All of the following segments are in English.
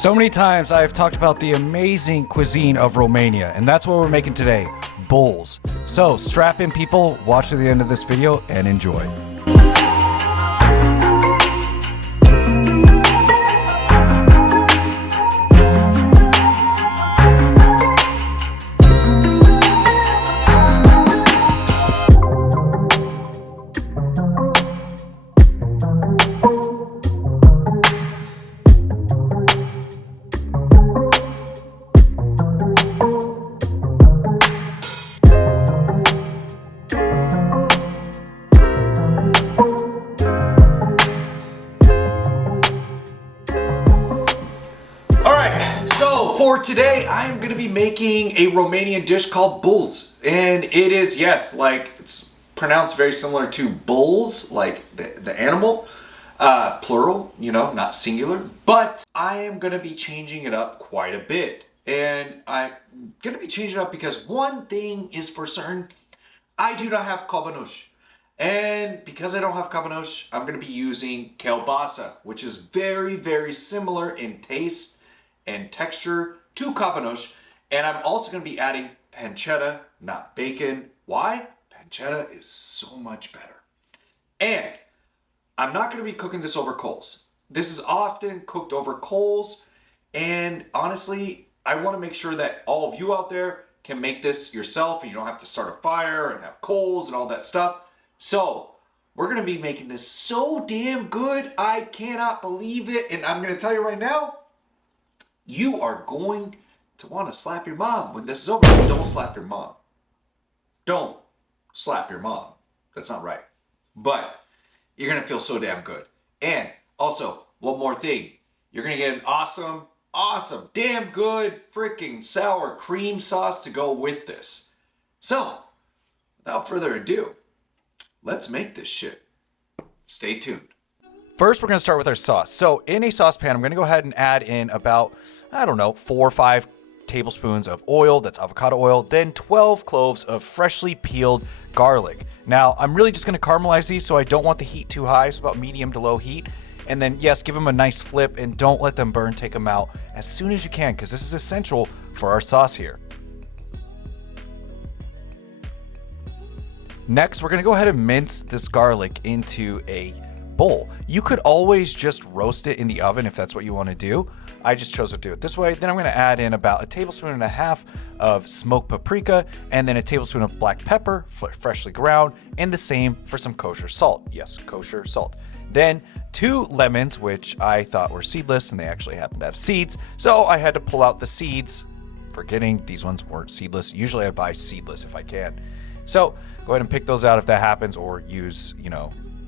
So many times I've talked about the amazing cuisine of Romania, and that's what we're making today, Bulz. So strap in, people, watch to the end of this video and enjoy. For today, I'm going to be making a Romanian dish called Bulz. And it is, yes, like it's pronounced very similar to bulls, like the animal, plural, you know, not singular. But I am going to be changing it up quite a bit. And I'm going to be changing it up because one thing is for certain, I do not have cabanush. And because I don't have cabanush, I'm going to be using kielbasa, which is very, very similar in taste and texture to cabanush. And I'm also going to be adding pancetta, not bacon. Why? Pancetta is so much better. And I'm not going to be cooking this over coals. This is often cooked over coals. And honestly, I want to make sure that all of you out there can make this yourself and you don't have to start a fire and have coals and all that stuff. So we're going to be making this so damn good. I cannot believe it. And I'm going to tell you right now, you are going to want to slap your mom when this is over. Don't slap your mom. Don't slap your mom. That's not right. But you're going to feel so damn good. And also, one more thing. You're going to get an awesome, damn good freaking sour cream sauce to go with this. So, without further ado, let's make this shit. Stay tuned. First, we're going to start with our sauce. So in a saucepan, I'm going to go ahead and add in about, 4 or 5 tablespoons of oil. That's avocado oil. Then 12 cloves of freshly peeled garlic. Now, I'm really just going to caramelize these, so I don't want the heat too high. So about medium to low heat. And then, yes, give them a nice flip and don't let them burn. Take them out as soon as you can because this is essential for our sauce here. Next, we're going to go ahead and mince this garlic into a bowl. You could always just roast it in the oven if that's what you want to do. I just chose to do it this way. Then I'm going to add in about 1.5 tablespoons of smoked paprika and then 1 tablespoon of black pepper, freshly ground, and the same for some kosher salt. Yes, kosher salt. Then 2 lemons, which I thought were seedless and they actually happen to have seeds. So I had to pull out the seeds, forgetting these ones weren't seedless. Usually I buy seedless if I can. So go ahead and pick those out if that happens, or use,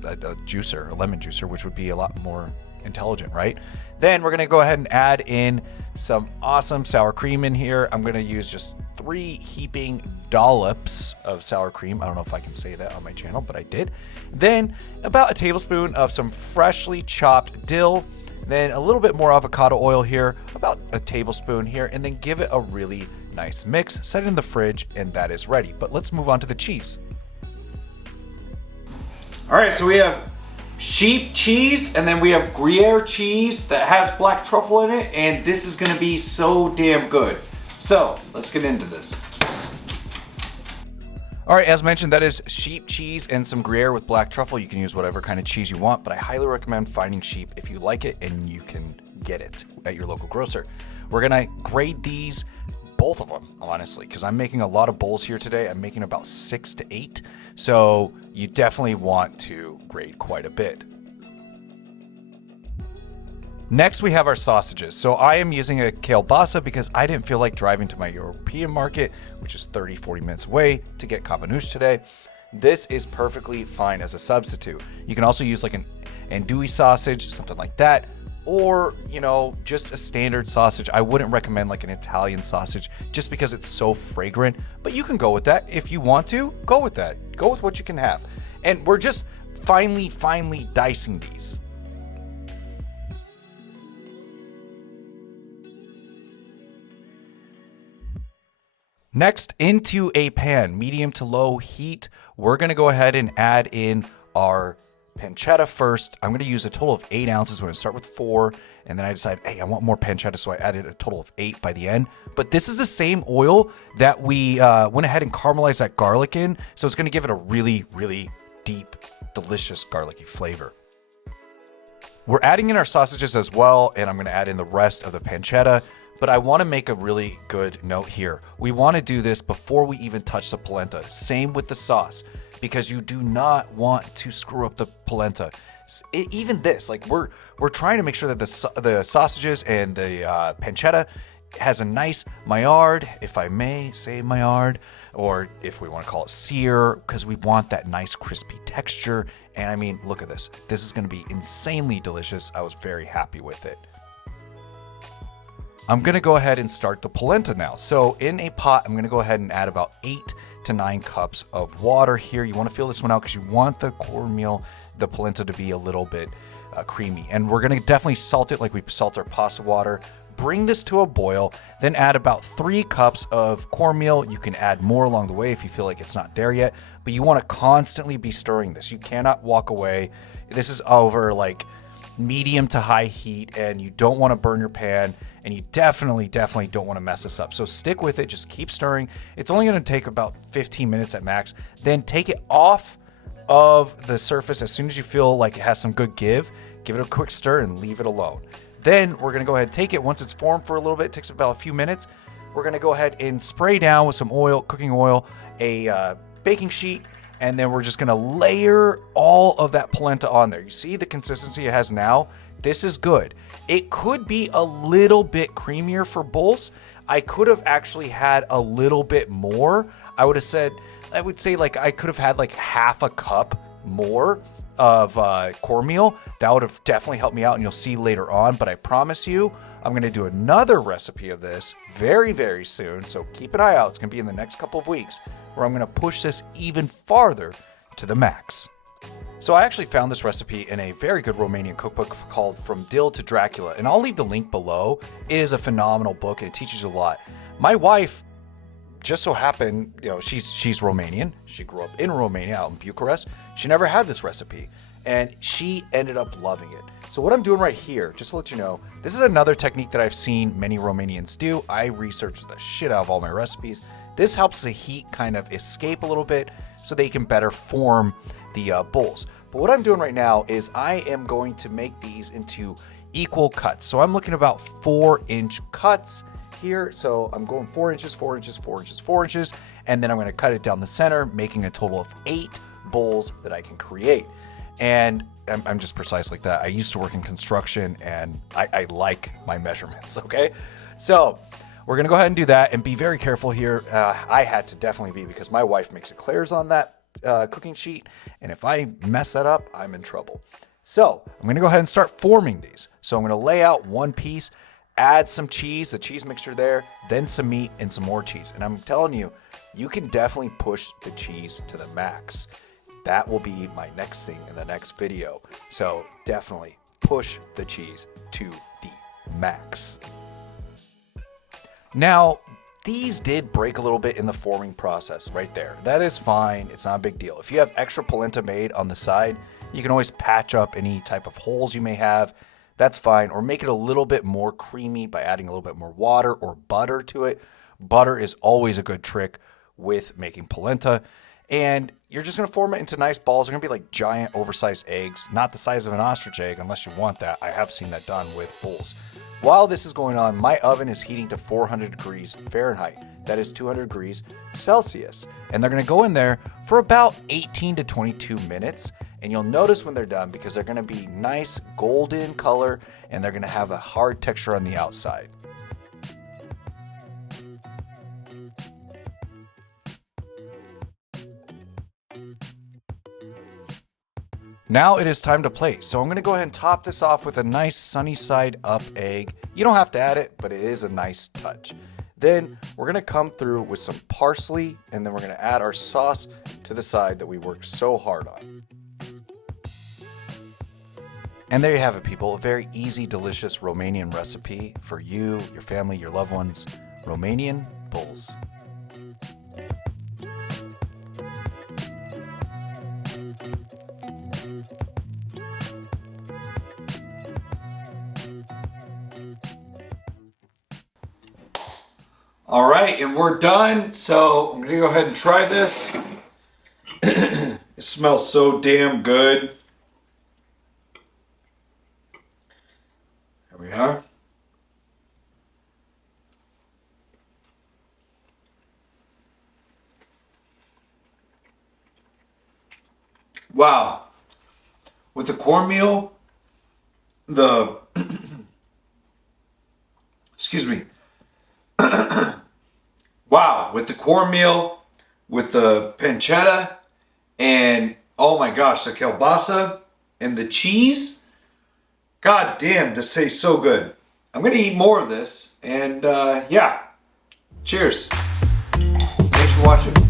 a juicer, a lemon juicer, which would be a lot more intelligent, right? Then we're gonna go ahead and add in some awesome sour cream in here. I'm gonna use just 3 heaping dollops of sour cream. I don't know if I can say that on my channel, but I did. Then about 1 tablespoon of some freshly chopped dill. Then a little bit more avocado oil here, about 1 tablespoon here, and then give it a really nice mix. Set it in the fridge, and that is ready. But let's move on to the cheese. All right, so we have sheep cheese, and then we have Gruyère cheese that has black truffle in it, and this is gonna be so damn good. So let's get into this. All right, as mentioned, that is sheep cheese and some Gruyère with black truffle. You can use whatever kind of cheese you want, but I highly recommend finding sheep if you like it and you can get it at your local grocer. We're gonna grade these, both of them, honestly, because I'm making a lot of bowls here today. I'm making about 6 to 8. So you definitely want to grade quite a bit. Next, we have our sausages. So I am using a kielbasa because I didn't feel like driving to my European market, which is 30-40 minutes away, to get cabanush today. This is perfectly fine as a substitute. You can also use like an andouille sausage, something like that, or, just a standard sausage. I wouldn't recommend like an Italian sausage just because it's so fragrant, but you can go with that. If you want to, go with that. Go with what you can have. And we're just finely dicing these. Next, into a pan, medium to low heat, we're gonna go ahead and add in our pancetta first. I'm going to use a total of 8 ounces. We're going to start with 4, and then I decided, hey, I want more pancetta, so I added a total of 8 by the end. But this is the same oil that we went ahead and caramelized that garlic in, so it's going to give it a really, really deep, delicious garlicky flavor. We're adding in our sausages as well, and I'm going to add in the rest of the pancetta. But I want to make a really good note here. We want to do this before we even touch the polenta. Same with the sauce, because you do not want to screw up the polenta. Even this, like we're trying to make sure that the sausages and the pancetta has a nice maillard, if I may say maillard, or if we want to call it sear, because we want that nice crispy texture. And I mean, look at this. This is going to be insanely delicious. I was very happy with it. I'm going to go ahead and start the polenta now. So in a pot, I'm going to go ahead and add about 8 to 9 cups of water here. You want to feel this one out because you want the cornmeal, the polenta, to be a little bit creamy. And we're going to definitely salt it like we salt our pasta water. Bring this to a boil, then add about 3 cups of cornmeal. You can add more along the way if you feel like it's not there yet, but you want to constantly be stirring this. You cannot walk away. This is over like medium to high heat, and you don't want to burn your pan, and you definitely don't want to mess this up. So stick with it, just keep stirring. It's only going to take about 15 minutes at max. Then take it off of the surface as soon as you feel like it has some good give it a quick stir and leave it alone. Then we're going to go ahead and take it once it's formed for a little bit. It takes about a few minutes. We're going to go ahead and spray down with some oil, cooking oil, a baking sheet, and then we're just going to layer all of that polenta on there. You see the consistency it has now? This is good. It could be a little bit creamier for Bulz. I could have actually had a little bit more. I would say like I could have had like half a cup more of cornmeal. That would have definitely helped me out, and you'll see later on. But I promise you, I'm going to do another recipe of this very, very soon. So keep an eye out. It's going to be in the next couple of weeks where I'm going to push this even farther to the max. So I actually found this recipe in a very good Romanian cookbook called From Dill to Dracula, and I'll leave the link below. It is a phenomenal book, and it teaches you a lot. My wife just so happened, she's Romanian. She grew up in Romania, out in Bucharest. She never had this recipe, and she ended up loving it. So what I'm doing right here, just to let you know, this is another technique that I've seen many Romanians do. I researched the shit out of all my recipes. This helps the heat kind of escape a little bit so they can better form the Bulz. But what I'm doing right now is I am going to make these into equal cuts. So I'm looking about 4-inch cuts here. So I'm going 4 inches, 4 inches, 4 inches, 4 inches, and then I'm going to cut it down the center, making a total of 8 Bulz that I can create. And I'm just precise like that. I used to work in construction, and I like my measurements, okay? So we're going to go ahead and do that, and be very careful here. I had to definitely be, because my wife makes eclairs on that cooking sheet, and if I mess that up, I'm in trouble. So I'm going to go ahead and start forming these. So I'm going to lay out one piece, add some cheese, the cheese mixture there, then some meat and some more cheese. And I'm telling you, you can definitely push the cheese to the max. That will be my next thing in the next video. So definitely push the cheese to the max. Now, these did break a little bit in the forming process right there. That is fine. It's not a big deal. If you have extra polenta made on the side, you can always patch up any type of holes you may have. That's fine. Or make it a little bit more creamy by adding a little bit more water or butter to it. Butter is always a good trick with making polenta. And you're just going to form it into nice balls. They're going to be like giant oversized eggs, not the size of an ostrich egg unless you want that. I have seen that done with Bulz. While this is going on, my oven is heating to 400 degrees Fahrenheit. That is 200 degrees Celsius. And they're going to go in there for about 18 to 22 minutes. And you'll notice when they're done, because they're going to be nice golden color and they're going to have a hard texture on the outside. Now it is time to plate. So I'm going to go ahead and top this off with a nice sunny side up egg. You don't have to add it, but it is a nice touch. Then we're going to come through with some parsley, and then we're going to add our sauce to the side that we worked so hard on. And there you have it, people. A very easy, delicious Romanian recipe for you, your family, your loved ones. Romanian Bulz. All right, and we're done. So I'm gonna go ahead and try this. It smells so damn good. There we are. Wow. With the cornmeal, excuse me. Wow, with the cornmeal, with the pancetta, and oh my gosh, the kielbasa and the cheese. God damn, this tastes so good. I'm gonna eat more of this, and yeah, cheers. Thanks for watching.